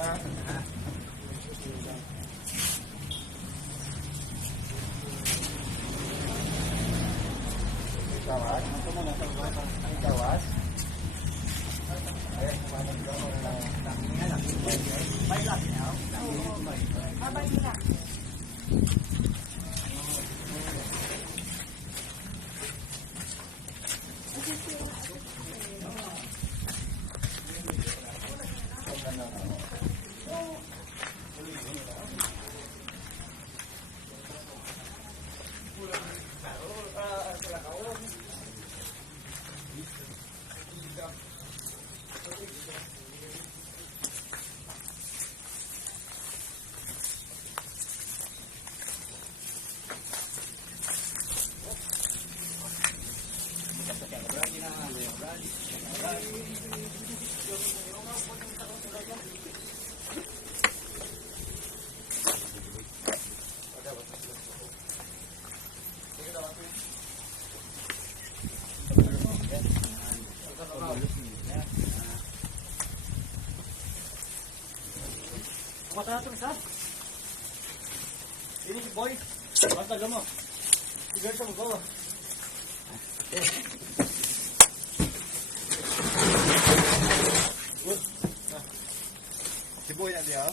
Kawas, ito muna sa kawas. Ayan, kumanan ko ng tangina lang. May lang now. Abay na. Matratong sa? Ini boy, basta gamo. Sigar sa mga. Good. Si boy na dia.